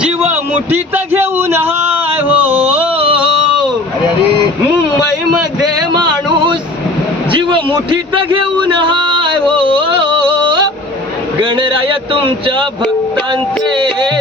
जीव मुठीत घेऊन हाय हो. मुंबई मध्ये माणूस जीव मुठीत घेऊन हाय हो. गणराय तुमच्या भक्तांचे